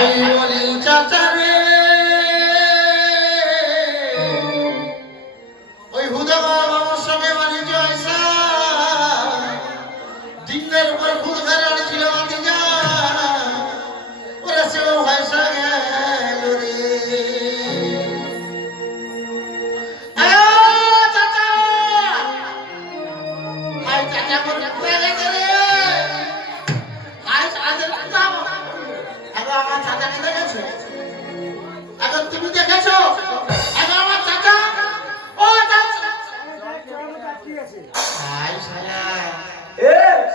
তাই বলি চাচা রে ওই হুদা বাবার সঙ্গে বাড়ি জয়সা দিনের উপর খুদ ঘরে আনছিল বাতি যা ওরা সেও ভাইসা গেল রে চাচা হাই চাচা কোথায় গেছে রে হাই চাচা আমার চাচাকে দেখেছো এখন তুমি দেখেছো এখন আমার চাচা ও চাচা আই শালা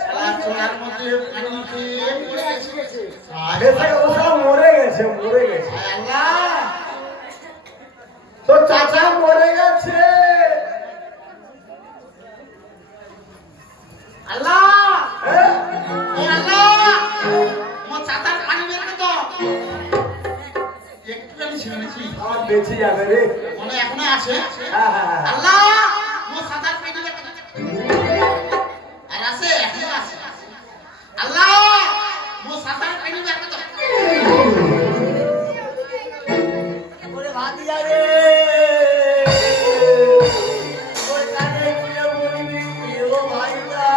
শালা চোরার মধ্যে পানি খেয়ে মরে গেছে আরে ও সব মরে গেছে আল্লাহ তো চাচা মরে গেছে আল্লাহ আল্লাহ চাচার পানি বেরোবে তো একটুখানি ছিল নাকি আমার বেঁচে যাবে রে মনে এখনো আছে আল্লাহ মো চাচার পানি আর আছে এখনো আছে আল্লাহ মো চাচার পানি বেরোবে তো ওরে ভাতি যাবে ওই কানে কি বলবি ও ভাই দা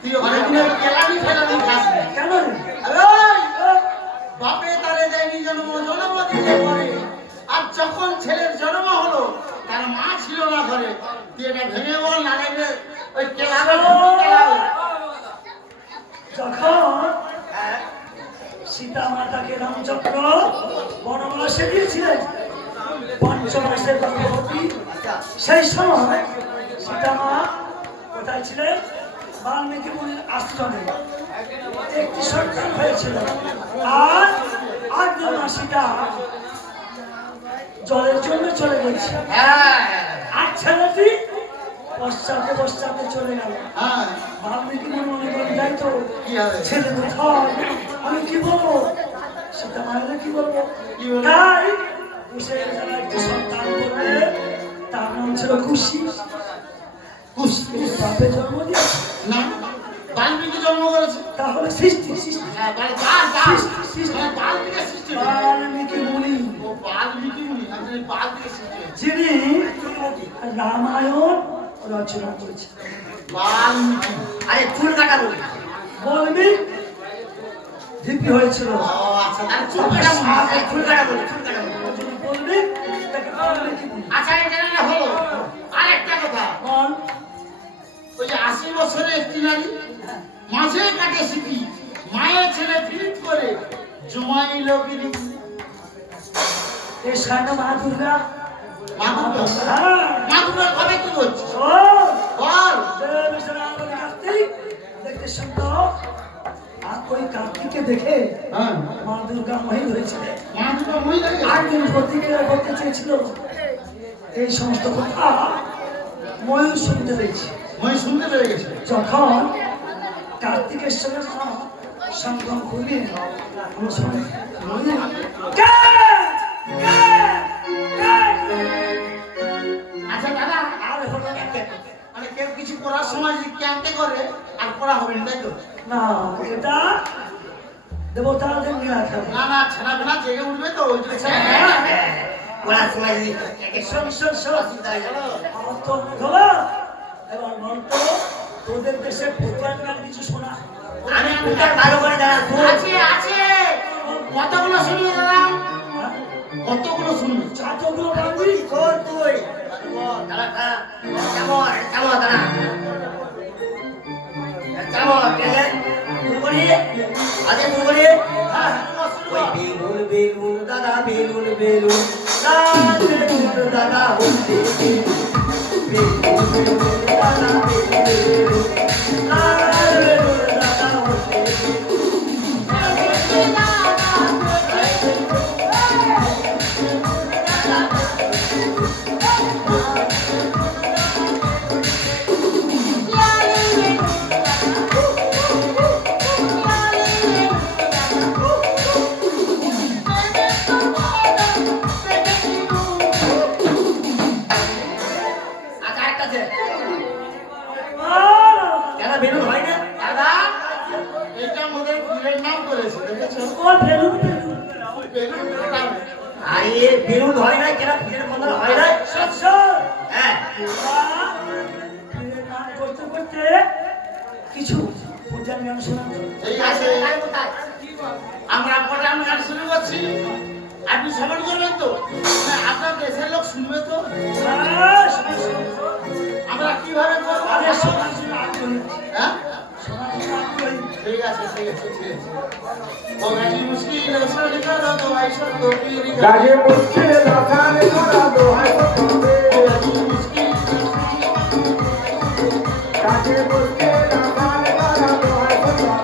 তুই ওখানে কিনে কেলানি ফেলানি খাস না। কেন রে? বাপে তারে দেয়নি জন্ম, জন্ম দিতে পারে। আর যখন ছেলের জন্ম হলো তার মা ছিল না ঘরে, তুই এটা ভেঙে বল না রে ওই কেলাবে যখন সীতা মাতাকে রামচক্র বনবাসে দিয়েছিলেন, পঞ্চমাসের গর্ভবতী, সেই সময় সীতা মা কোথায় ছিলেন? বাল্মীকি মুনির আশ্রমে একটি সন্তান হয়েছিল। আর আগে মা সীতা জলের জন্য চলে গেছে। আর ছেলেটি পশ্চাতে পশ্চাতে চলে গেল। বাল্মীকি মুনি মনে করেন যাই তো ছেলে কোথায়, আমি কি বলবো? সীতা মায়ের কি বলবো? তাই একটি সন্তান বলবে, তার নাম ছিল কুশি। বাপে জন্ম দিয়েছে না, বাল্মীকি জন্ম করেছে। তাহলে সৃষ্টি সৃষ্টি বাল্মীকি মুনি, যিনি রামায়ণ রচনা করেছেন। আরে চুল কাটা বলি বলবি ধিপি হয়েছিল। বলবি তাকে বাল্মীকি মুনি। আচ্ছা, এটা হলো আরেকটা কথা। ওই যে 80 বছরের একটি নারী মাঝে কাটে স্মৃতি, মায়ের ছেলে ফিরিত করে জমাইল গিরি। এই সাইনা মা দুর্গা, মা দুর্গা কবে কি করছে বল? কার্তিক দেখতে সুন্দর। আর ওই কার্তিককে দেখে মা দুর্গা মহিল হয়েছিলেন। মা দুর্গা মহিলা একদিন প্রতিক্রিয়া করতে চেয়েছিল। এই সমস্ত কথা ময়ূর শুনতে পেয়েছি। মহিলা শুনতে পেয়ে গেছে। যখন কার্তিকের সঙ্গে সঙ্গম করবি আচ্ছা দাদা, আর হলো মানে কেউ কিছু করার সময় যদি ক্যাম্পে করে আর করা হবে না, তাই তো? না, এটা দেবতাদের নিয়ে রাখা। না না, ছেনা ফেনা জেগে উঠবে তো ওই জন্য করার সময় যদি এবার বলতো তোদের দেশে ভূতান কিছু শোনা। আমি ভালো করে আছে আছে কতগুলো শুনবে দাদা? কতগুলো শুনবে? চাতগুলো পাবি তোর তুই দাদা কেমন কেমন দাদা কেমন ফুলবড়ি আগে ফুলবড়ি। ওই বেলুন বেলুন দাদা বেলুন বেলুন বেলুন দাদা হচ্ছে বেলুন বেলুন দাদা বেলুন বেলুন দাদা হচ্ছে। বেলুন হয় না দাদা, এটা আমাদের ফুলের নাম করেছে, দেখেছো? Balloon balloon balloon. আরে বেলুন হয় না কেন? ফুলের মন্দ হয় না। হ্যাঁ, ফুলের নাম করতে করতে কিছু পূজার গান শোনা। ঠিক আছে, আমরা প্রধান গান শুরু করছি, আপনি শ্রবণ করবেন তো? না, আপনার দেশের লোক শুনবে তো? আমরা কিভাবে করবো? হ্যাঁ, ঠিক আছে ঠিক আছে ঠিক আছে। ও গাজি মুশকিল আসলে করা তো ভাই সত্য পীরি গাজি মুশকিল আসলে করা তো ভাই সত্য ও গাজি মুশকিল গাজি মুশকিল আসলে করা তো ভাই সত্য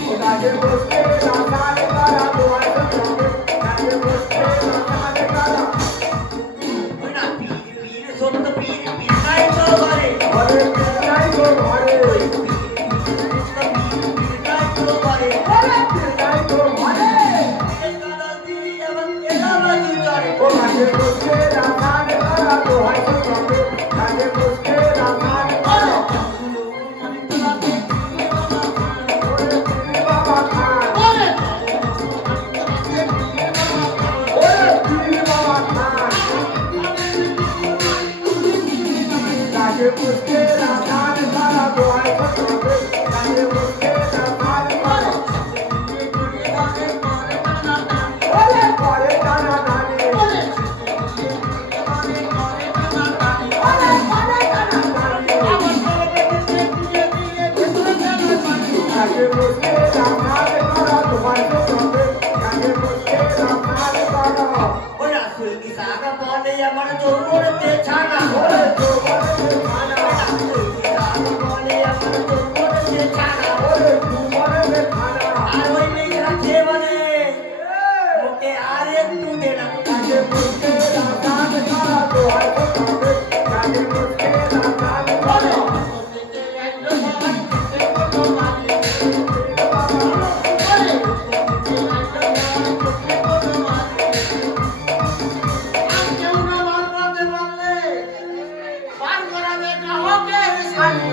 ও গাজি মুশকিল আসলে করা তো ভাই সত্য গাজি মুশকিল আসলে করা ওই না পীর সত্য পীর নাই তো ঘরে ঘরে নাই তো ঘরে ও গাজি মুশকিল আসলে করা তো ভাই সত্য গাজি মুশকিল আসলে করা বাবা খান ওরে পীর বাবা খান কাজে বসে রাধার করা দোহাই করবে কাজে বসে রাধার করা ওরে করে টানা টানি ওরে করে টানা টানি কাজে বসে রাধার করা দোহাই করবে কাজে বসে রাধার করা ওরা সুলকি সাগা বলে আমার জোর তে ছানা ওরে জোরে খানা সুলকি সাগা বলে আমার জোর তে ছানা ওরে জোরে খানা আর ওই মেয়েরা কে বলে ওকে আর একটু দে না কাজে বসে রাধার করা দোহাই করবে কাজে বসে রাধার করা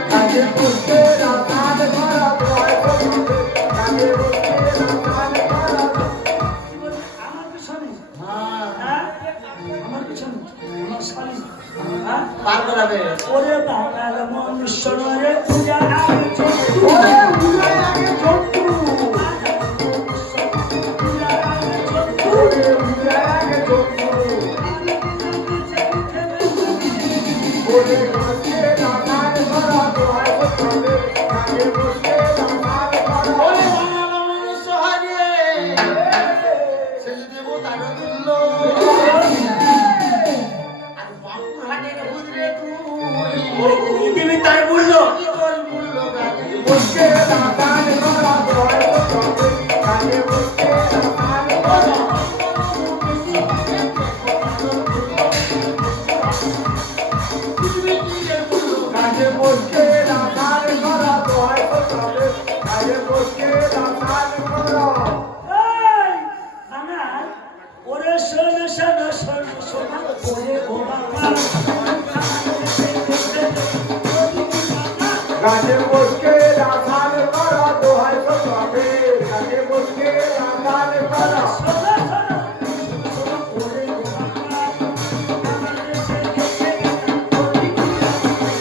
কাজে বসে রাধার করা দোহাই করবে কাজে বসে রাধার করা কি বলে আমার পিছনে হ্যাঁ হ্যাঁ আমার পিছনে আমার শালি হ্যাঁ পার করাবে ওরে বাংলার মনুষ্য রে পূজা আর চোখ ওরে উড়াই আগে জন্টু পূজা আর চোখ ওরে উড়াই আগে জন্টু ওরে বসে রাধার করা দোহাই করবে কাজে বসে রাধার করা ওরে বাংলা মানুষ হারিয়ে সে দেব তার তুল্য আর বাপুর হাটের হুজরে তুই ওরে কি দিবি তার বললো কি তোর মূল্য গাছে বসে রাধার করা দোহাই করবে কাজে বসে রাধার করা কাজে বসে রাধার করা দোহাই করবে কাজে বসে রাধার করা এই আমার ওরে সোনা সোনা সোনা সোনা ওরে ও বাবা কাজে বসে রাধার করা দোহাই করবে কাজে বসে রাধার করা সোনা সোনা সোনা ওরে ও বাবা আমাদের ছেলে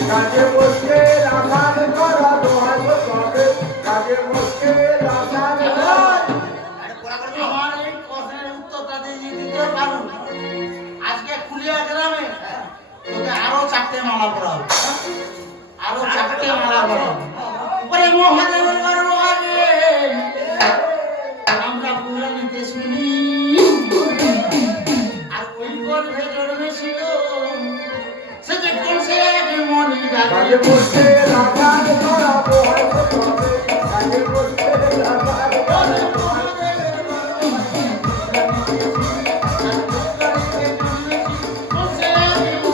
কাজে বসে রাধার করা দোহাই করবে কাজে বসে রাধার করা আমার এই প্রশ্নের উত্তরটা দিয়ে দিতে পারো আজকে খুলিয়া গ্রামে তোকে আরো 4টে মালা পড়াবো আরো 4টে মালা পড়াবো ওরে মহাদেবের গর্ব আগে আমরা পুরাণীতে শুনি আর ওই গর্ভে জন্মেছিল সে যে কোন সে মনি কাজে বসে রাধার করা দোহাই করবে কাজে বসে রাধার করা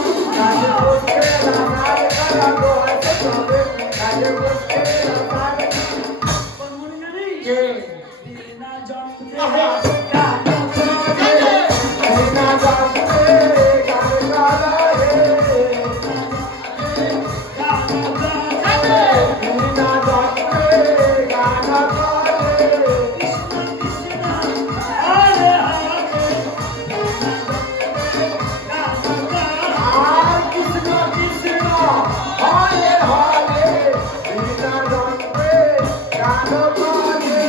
কাজে বসে রাধার করা দোহাই করবে কাজে বসে রাধার কোন মনে জানি কে বিনা যন্ত্রে কাটো বিনা জানতে গান গালা রে কাটো বিনা জানতে গান গালা রে কৃষ্ণ কৃষ্ণ হরে হরে কাটো আর কৃষ্ণ কৃষ্ণ হরে হরে বিনা জানতে গান গালা রে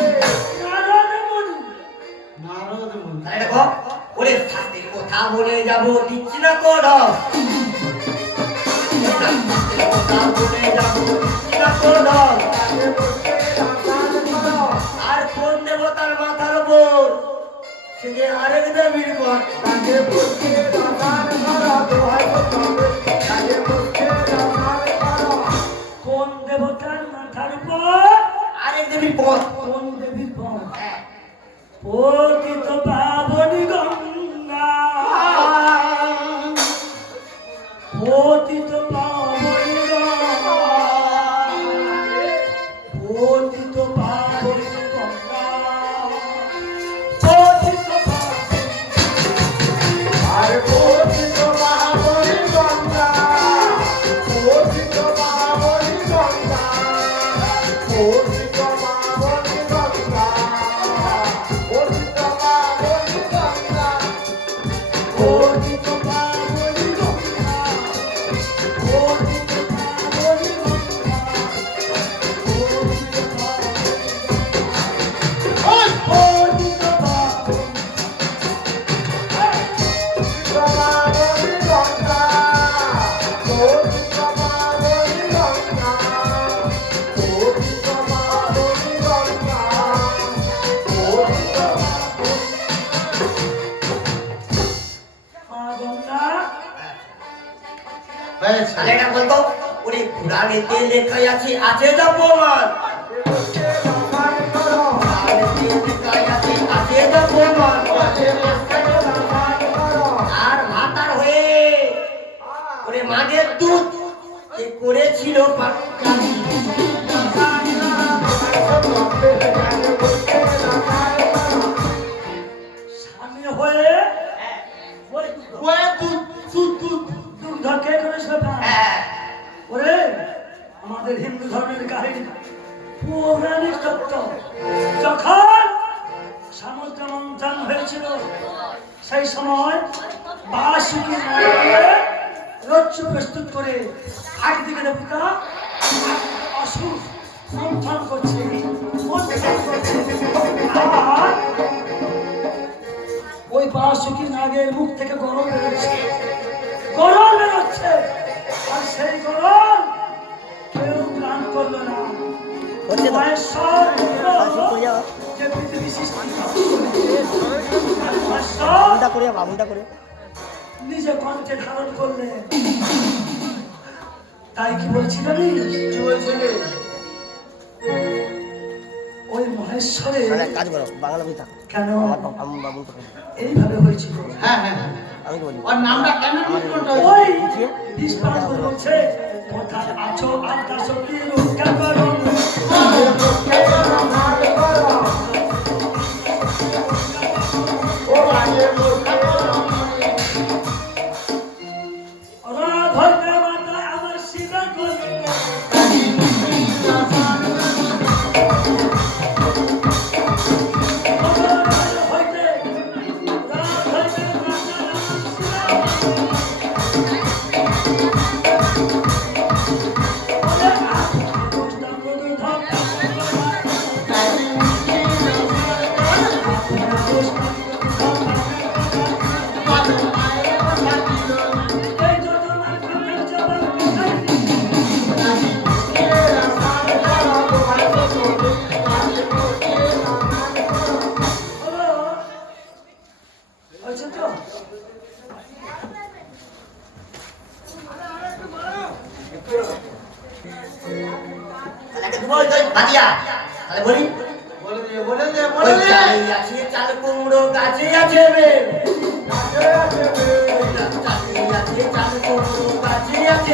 নারদ মুনি নারদ মুনি তাই দেখো ওরে শাস্তির কথা বলে যাব দিচ্ছি না কোড শাস্তির কথা বলে যাব দিচ্ছি না কোড কাজে বসে রাধার করা আর কোন দেবতার মাথার উপর সে যে আরেক দেবীর ঘর কাজে বসে রাধার করা দোহাই করবে কাজে বসে রাধার করা কোন দেবতার মাথার উপর আরেক দেবীর পথ কোন দেবীর পথ পতিত পাবনী গঙ্গা পতিত পাবনী গঙ্গা পতিত পাবনী গঙ্গা পতিত পাবনী আর বসে তাহলে এটা বলতো ওরে কুরআনেতে লেখা আছে আছে যা প্রমাণ আর ভাতার হয়ে ওরে মাঝের দুধ করেছিল পাক্কানি স্বামী হয়ে ওই দুধ কে করেছিল ওরে আমাদের হিন্দু ধর্মের কাহিনী পৌরাণিক তত্ত্ব যখন সমুদ্র মন্থন হয়েছিল সেই সময় বাসুকি রজ্জু প্রস্তুত করে একদিকে দেবতা অসুর মন্থন করছে আর ওই বাসুকি নাগের মুখ থেকে গরম বেরোচ্ছে আর সেই গরম কেউ প্রাণ করলো না মহেশ্বর যে পৃথিবী সৃষ্টি নিজে কণ্ঠে ধারণ করলে তাই কি বলছিল ওই মহেশ্বরের কাজ করো বাংলা বই থাক কেন বাবু এইভাবে হয়েছিল আমি বলি ওর নামটা কেন ওই বিস্তার বলছে কোথায় আছো আত্মা শক্তির রক্ষা করো চাল কুমড়ো গাছে আছে চাল কুমড়ো গাছে আছে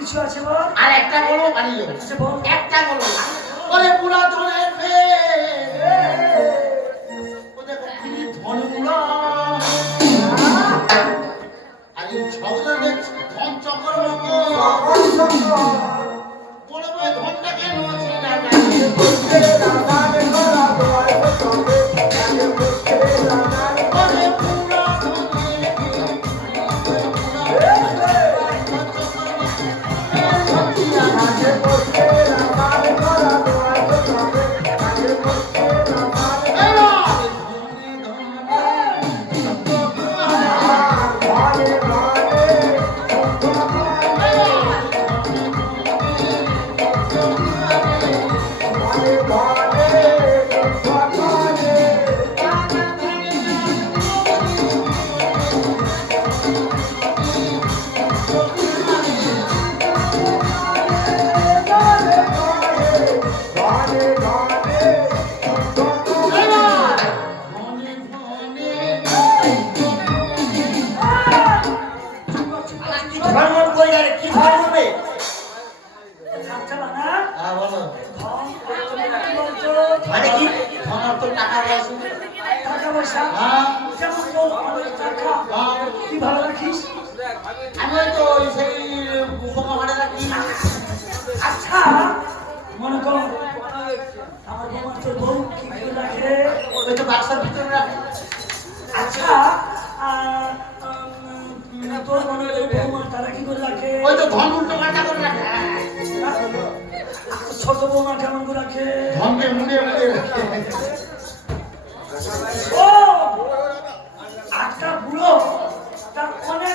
কিছু আছে বল আর একটা বলো বানিয়ে একটা বলো ওরে পুরাতনের আজ ছগুলো দেখছি ধন চক্র বলে ভাই ধনটা কেন আছে না মানে কি টাকা পয়সা যেমন তোর অনেক টাকা কি ভালো রাখিস আমি তো সেই বোমা মারে রাখি আচ্ছা মনে কর আমার বোমা তোর বউ কি করে রাখে ওই তো বাক্সের ভিতরে রাখি আচ্ছা তোর মনে কর বৌমা তারা কি করে রাখে ওই তো ধন উল্টো পাল্টা করে রাখে ছোট বৌমা কেমন করে রাখে ধনকে মুড়িয়ে মুড়িয়ে রাখে ও একটা বুড়ো তার অনেক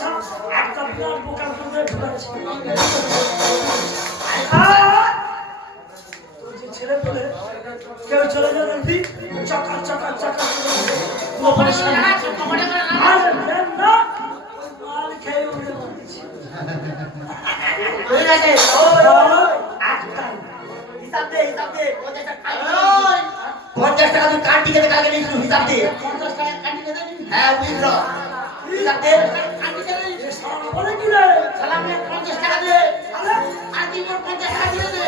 সমস্যা একটা বিরাট বোকার মধ্যে ঢুকাচ্ছি তোর যে ছেলে পেলে কেউ চলে যাবে চকা চকা চকা মাল খেয়ে উঠে পড়েছি ঠিক আছে হিসাব দে 50 টাকা তুই কান্টি খেতে কালকে নিয়েছিস হিসাব দে 50 টাকা কাটি দে দিবি হ্যাঁ উইথড্র হিসাব দে কাটি দে বলে কি রে সালাম 50 টাকা দে আর তুই 50 টাকা দিয়ে দে